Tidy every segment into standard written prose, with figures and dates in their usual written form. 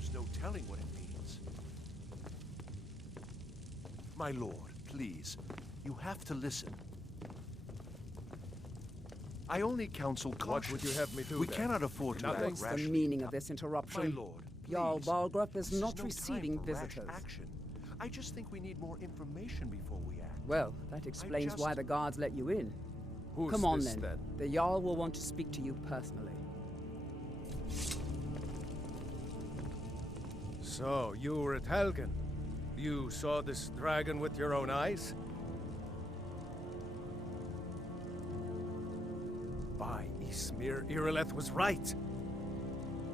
there's no telling what it means. My lord, please. You have to listen. I only counsel caution. What would you have me do? We cannot afford to act What's the rashly. meaning of this interruption? My lord, Jarl please. Balgrup is This not no receiving time for rash visitors. action. I just think we need more information before we act. Well, that explains why the guards let you in. Who's Come on this, then. The Jarl will want to speak to you personally. So, you were at Helgen. You saw this dragon with your own eyes? By Ysmir, Irileth was right.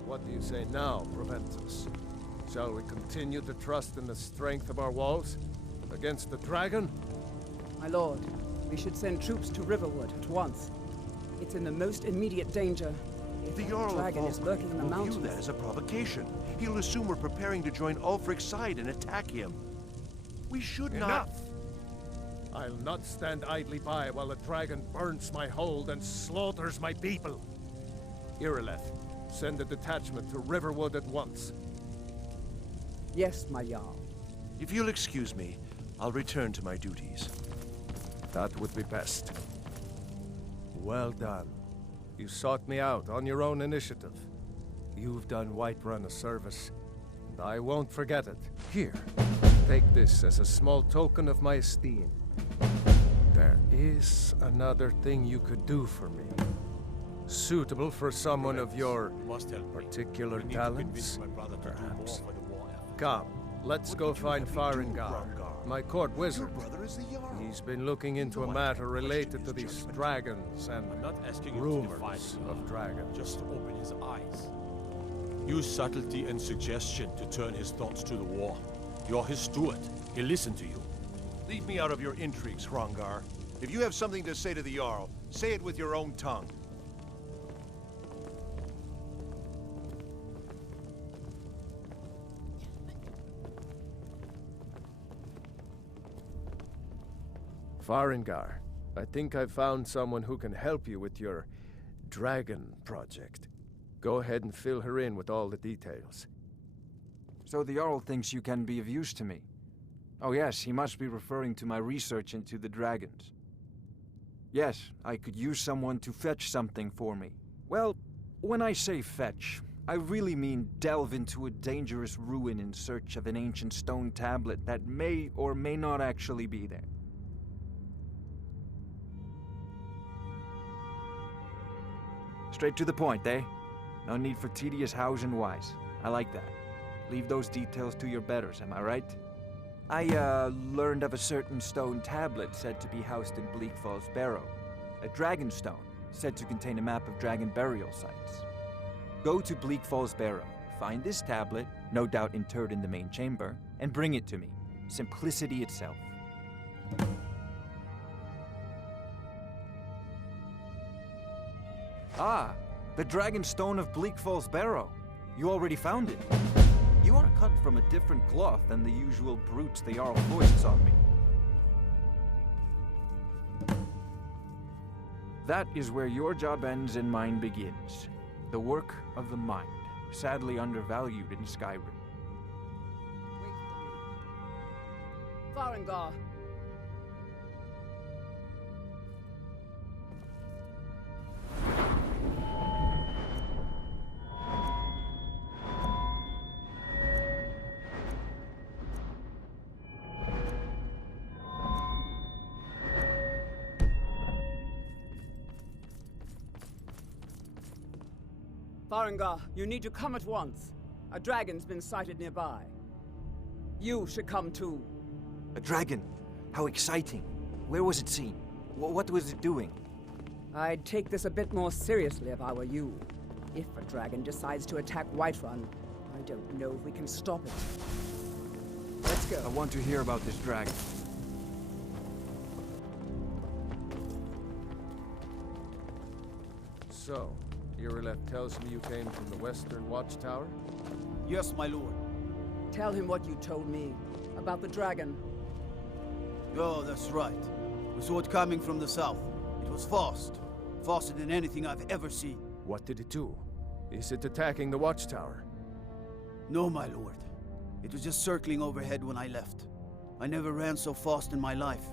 What do you say now, Proventus? Shall we continue to trust in the strength of our walls against the dragon? My lord, we should send troops to Riverwood at once. It's in the most immediate danger. If The the Jarl dragon of is lurking in the will view mountains. that as a provocation. He'll assume we're preparing to join Ulfric's side and attack him. We should not... Enough! I'll not stand idly by while the dragon burns my hold and slaughters my people. Irileth, send a detachment to Riverwood at once. Yes, my Jarl. If you'll excuse me, I'll return to my duties. That would be best. Well done. You sought me out on your own initiative. You've done Whiterun a service, and I won't forget it. Here, take this as a small token of my esteem. There is another thing you could do for me. Suitable for someone of your particular talents, perhaps. Come, let's go find Farengar, my court wizard. Your brother is the Jarl. He's been looking into a matter related to these dragons and I'm not asking you to rumors defy the of dragons. just to open his eyes. Use subtlety and suggestion to turn his thoughts to the war. You're his steward. He'll listen to you. Leave me out of your intrigues, Hrongar. If you have something to say to the Jarl, say it with your own tongue. Farengar, I think I've found someone who can help you with your dragon project. Go ahead and fill her in with all the details. So the Jarl thinks you can be of use to me. Oh yes, he must be referring to my research into the dragons. Yes, I could use someone to fetch something for me. Well, when I say fetch, I really mean delve into a dangerous ruin in search of an ancient stone tablet that may or may not actually be there. Straight to the point, eh? No need for tedious hows and whys. I like that. Leave those details to your betters, am I right? I, learned of a certain stone tablet said to be housed in Bleak Falls Barrow. A dragon stone, said to contain a map of dragon burial sites. Go to Bleak Falls Barrow, find this tablet, no doubt interred in the main chamber, and bring it to me. Simplicity itself. Ah, the Dragon Stone of Bleak Falls Barrow. You already found it. You are cut from a different cloth than the usual brutes the Jarl foists on me. That is where your job ends and mine begins. The work of the mind, sadly undervalued in Skyrim. Farengar! Farengar, you need to come at once. A dragon's been sighted nearby. You should come too. A dragon? How exciting. Where was it seen? What was it doing? I'd take this a bit more seriously if I were you. If a dragon decides to attack Whiterun, I don't know if we can stop it. Let's go. I want to hear about this dragon. So, Irileth tells me you came from the Western Watchtower? Yes, my lord. Tell him what you told me about the dragon. Oh, that's right. We saw it coming from the south. It was fast. Faster than anything I've ever seen. What did it do? Is it attacking the Watchtower? No, my lord. It was just circling overhead when I left. I never ran so fast in my life.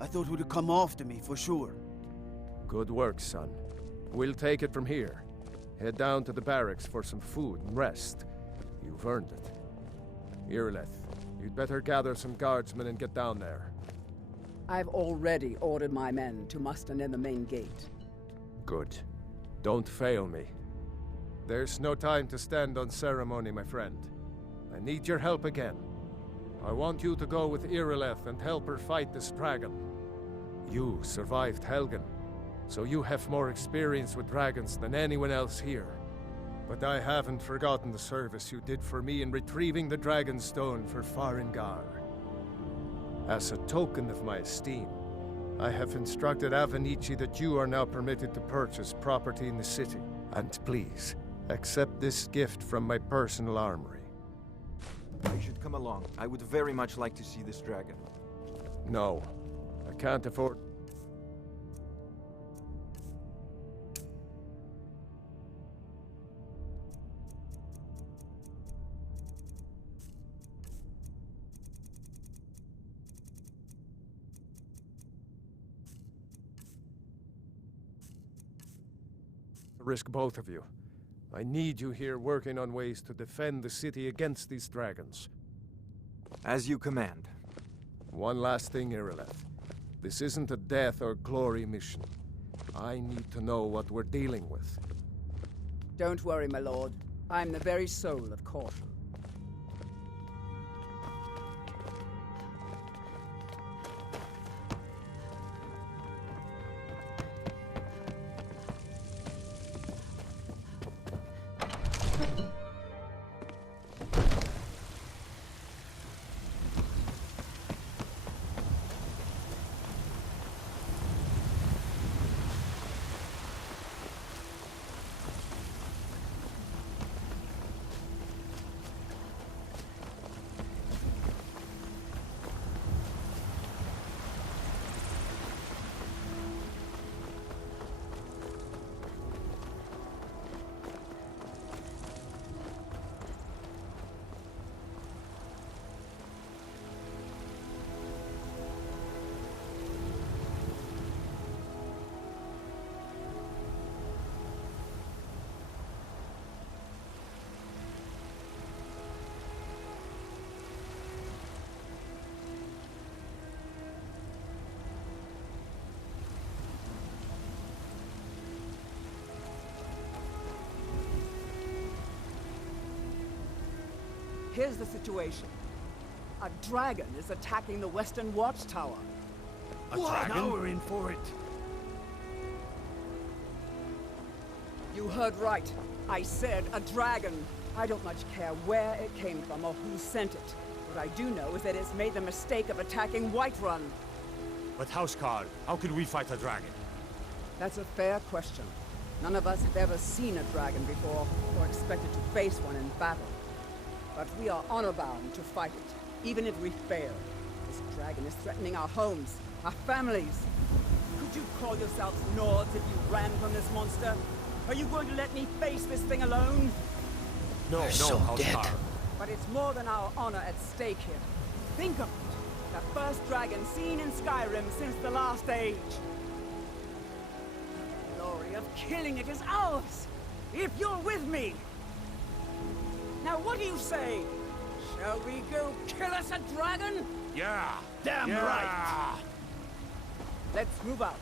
I thought it would come after me, for sure. Good work, son. We'll take it from here. Head down to the barracks for some food and rest. You've earned it. Irileth, you'd better gather some guardsmen and get down there. I've already ordered my men to muster near the main gate. Good. Don't fail me. There's no time to stand on ceremony, my friend. I need your help again. I want you to go with Irileth and help her fight this dragon. You survived Helgen, so you have more experience with dragons than anyone else here. But I haven't forgotten the service you did for me in retrieving the Dragon Stone for Farengar. As a token of my esteem, I have instructed Avenici that you are now permitted to purchase property in the city. And please, accept this gift from my personal armory. I should come along. I would very much like to see this dragon. No, I can't afford... risk both of you. I need you here working on ways to defend the city against these dragons. As you command. One last thing, Irileth. This isn't a death or glory mission. I need to know what we're dealing with. Don't worry, my lord. I'm the very soul of caution. Here's the situation. A dragon is attacking the Western Watchtower. A dragon? Now we're in for it. You heard right. I said a dragon. I don't much care where it came from or who sent it. What I do know is that it's made the mistake of attacking Whiterun. But Housecarl, how can we fight a dragon? That's a fair question. None of us have ever seen a dragon before, or expected to face one in battle. But we are honor-bound to fight it, even if we fail. This dragon is threatening our homes, our families. Could you call yourselves Nords if you ran from this monster? Are you going to let me face this thing alone? No, Housecarl. But it's more than our honor at stake here. Think of it. The first dragon seen in Skyrim since the last age. The glory of killing it is ours, if you're with me. Now what do you say? Shall we go kill us a dragon? Yeah! Damn right! Let's move out.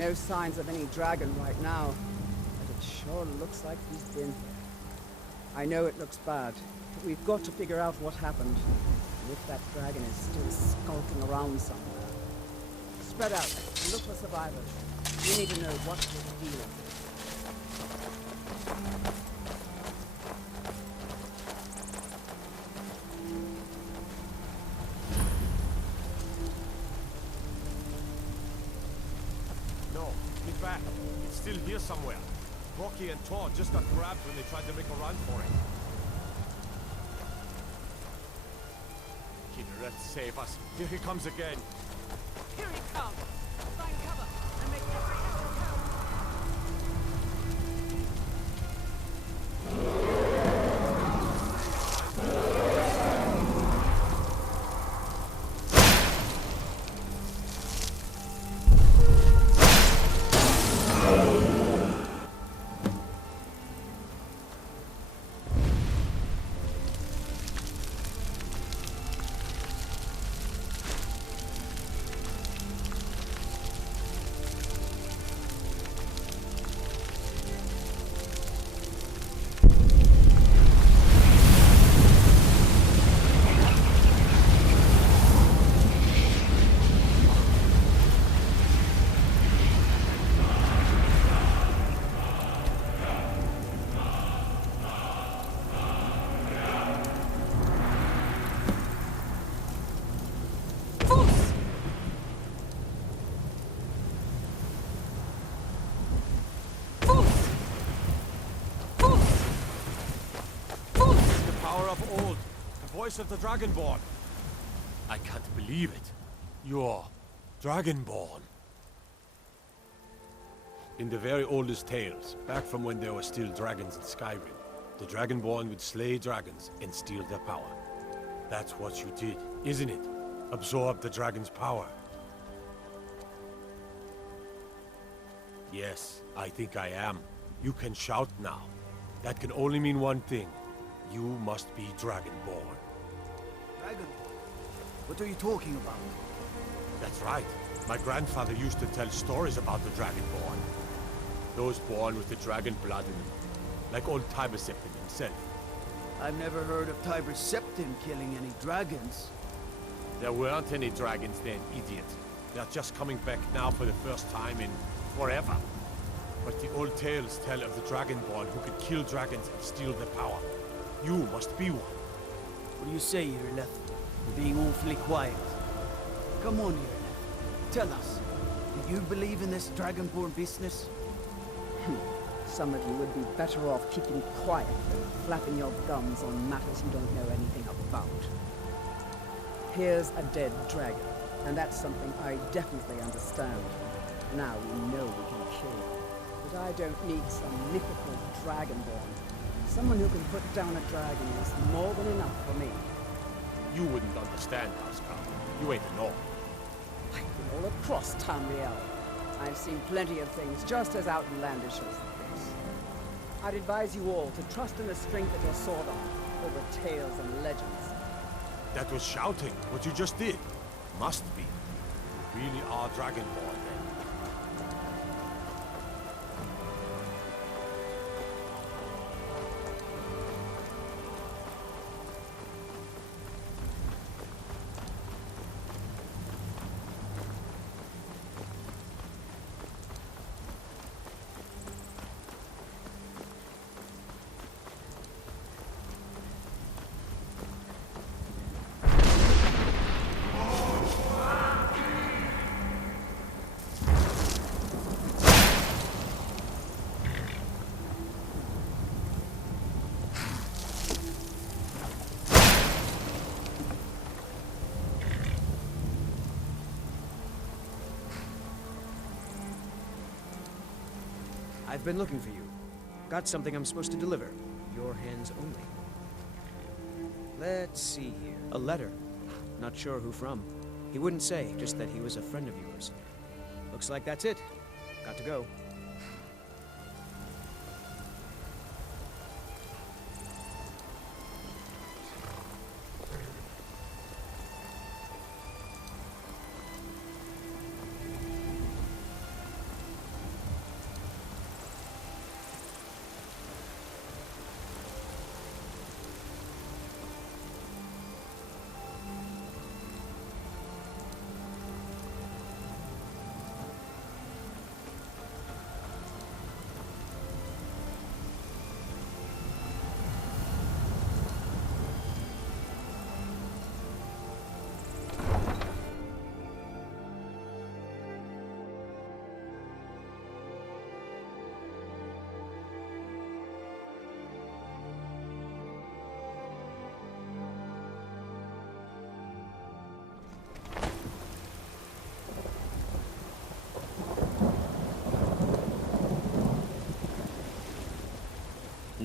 No signs of any dragon right now, but it sure looks like he's been here. I know it looks bad, but we've got to figure out what happened. And if that dragon is still skulking around somewhere. Spread out and look for survivors. We need to know what the deal is. No, get back. It's still here somewhere. Rocky and Tor just got grabbed when they tried to make a run for it. Kinnereth, save us. Here he comes again. Here he comes! Find cover and make every effort count! Voice of the Dragonborn. I can't believe it. You're Dragonborn. In the very oldest tales, back from when there were still dragons in Skyrim, the Dragonborn would slay dragons and steal their power. That's what you did, isn't it? Absorb the dragon's power. Yes, I think I am. You can shout now. That can only mean one thing. You must be Dragonborn. Dragonborn? What are you talking about? That's right. My grandfather used to tell stories about the Dragonborn. Those born with the dragon blood in them. Like old Tiber Septim himself. I've never heard of Tiber Septim killing any dragons. There weren't any dragons then, idiot. They're just coming back now for the first time in forever. But the old tales tell of the Dragonborn who could kill dragons and steal their power. You must be one. What do you say, Irleth? You're being awfully quiet. Come on, Irleth. Tell us. Do you believe in this Dragonborn business? Some of you would be better off keeping quiet than flapping your gums on matters you don't know anything about. Here's a dead dragon, and that's something I definitely understand. Now we know we can kill. But I don't need some mythical Dragonborn. Someone who can put down a dragon is more than enough for me. You wouldn't understand, Asgard. You ain't an orc. I've been all across Tamriel. I've seen plenty of things just as outlandish as this. I'd advise you all to trust in the strength of your sword arm over tales and legends. That was shouting, what you just did. Must be. You really are Dragonborn then. I've been looking for you. Got something I'm supposed to deliver. Your hands only. Let's see here. A letter. Not sure who from. He wouldn't say, just that he was a friend of yours. Looks like that's it. Got to go.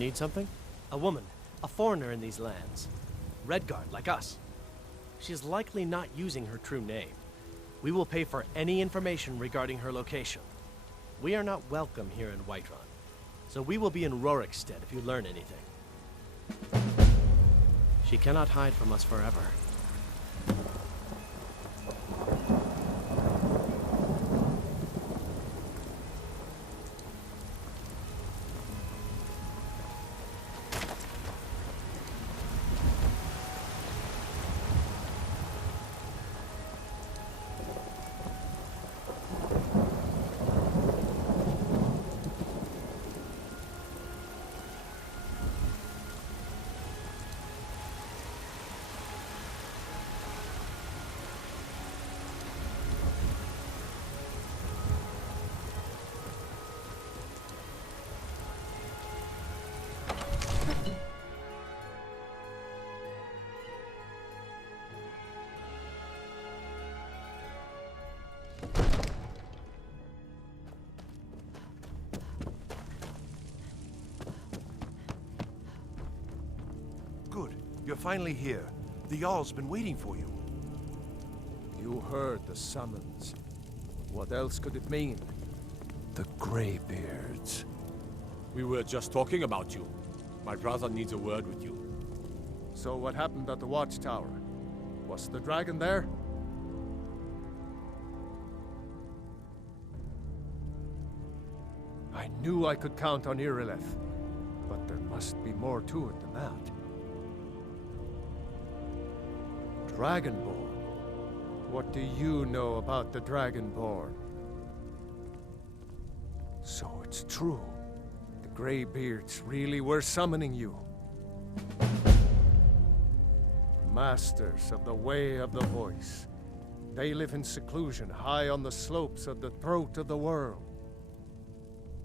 need something? A woman, a foreigner in these lands. Redguard, like us. She is likely not using her true name. We will pay for any information regarding her location. We are not welcome here in Whiterun, so we will be in Rorikstead if you learn anything. She cannot hide from us forever. Good. You're finally here. The Jarl's been waiting for you. You heard the summons. What else could it mean? The Greybeards. We were just talking about you. My brother needs a word with you. So what happened at the Watchtower? Was the dragon there? I knew I could count on Irileth, but there must be more to it than that. Dragonborn? What do you know about the Dragonborn? So it's true. The Greybeards really were summoning you. Masters of the Way of the Voice. They live in seclusion high on the slopes of the throat of the world.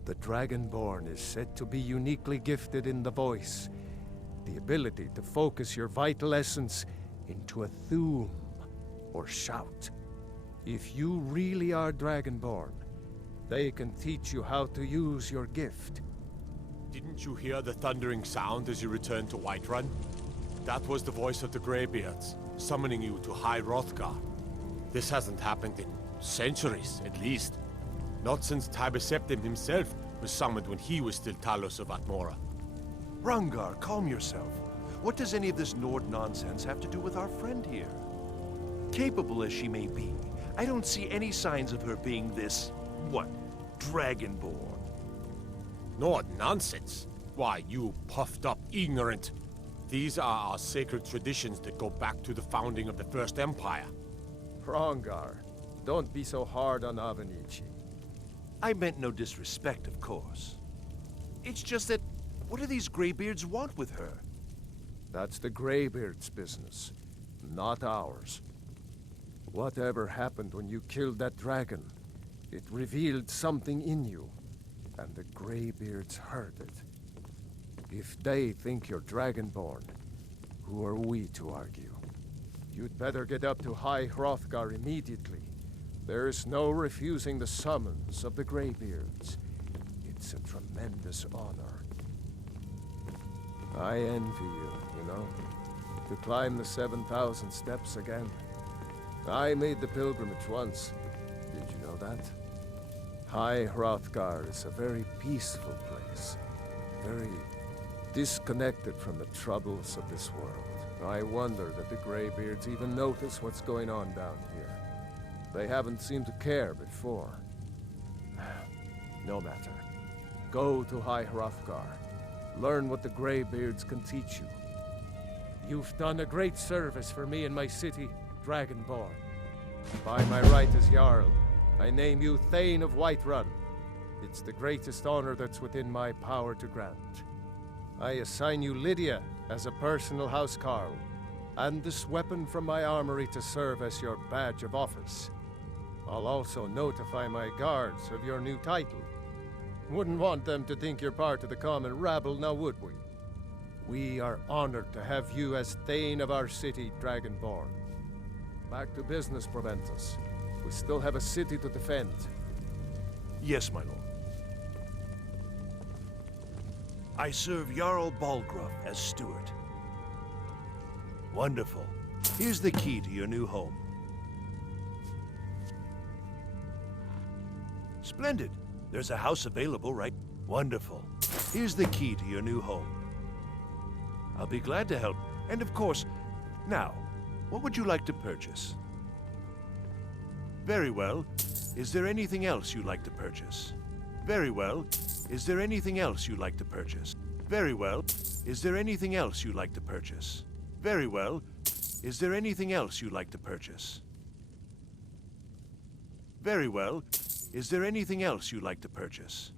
The Dragonborn is said to be uniquely gifted in the voice, the ability to focus your vital essence into a thum, or shout. If you really are Dragonborn, they can teach you how to use your gift. Didn't you hear the thundering sound as you returned to Whiterun? That was the voice of the Greybeards, summoning you to High Hrothgar. This hasn't happened in centuries, at least. Not since Tibeseptim himself was summoned when he was still Talos of Atmora. Rangar, calm yourself. What does any of this Nord nonsense have to do with our friend here? Capable as she may be, I don't see any signs of her being this, what, Dragonborn. Nord nonsense? Why, you puffed up ignorant. These are our sacred traditions that go back to the founding of the First Empire. Hrongar, don't be so hard on Avenici. I meant no disrespect, of course. It's just that, what do these Greybeards want with her? That's the Greybeards' business, not ours. Whatever happened when you killed that dragon, it revealed something in you, and the Greybeards heard it. If they think you're Dragonborn, who are we to argue? You'd better get up to High Hrothgar immediately. There's no refusing the summons of the Greybeards. It's a tremendous honor. I envy you, you know, to climb the 7,000 steps again. I made the pilgrimage once. Did you know that? High Hrothgar is a very peaceful place. Very disconnected from the troubles of this world. I wonder that the Greybeards even notice what's going on down here. They haven't seemed to care before. No matter. Go to High Hrothgar. Learn what the Greybeards can teach you. You've done a great service for me and my city, Dragonborn. By my right as Jarl, I name you Thane of Whiterun. It's the greatest honor that's within my power to grant. I assign you Lydia as a personal housecarl, and this weapon from my armory to serve as your badge of office. I'll also notify my guards of your new title. Wouldn't want them to think you're part of the common rabble, now would we? We are honored to have you as Thane of our city, Dragonborn. Back to business, Proventus. We still have a city to defend. Yes, my lord. I serve Jarl Balgruuf as steward. Wonderful. Here's the key to your new home. Splendid. There's a house available, right? Wonderful. Here's the key to your new home. I'll be glad to help. And of course, now, what would you like to purchase? Very well. Is there anything else you'd like to purchase? Very well. Is there anything else you'd like to purchase? Very well. Is there anything else you'd like to purchase? Very well. Is there anything else you'd like to purchase? Very well. Is there anything else you'd like to purchase?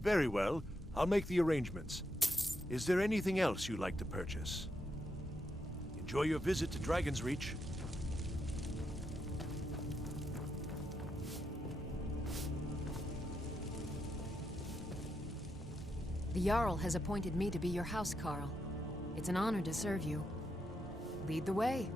Very well. I'll make the arrangements. Is there anything else you'd like to purchase? Enjoy your visit to Dragon's Reach. The Jarl has appointed me to be your housecarl. It's an honor to serve you. Lead the way.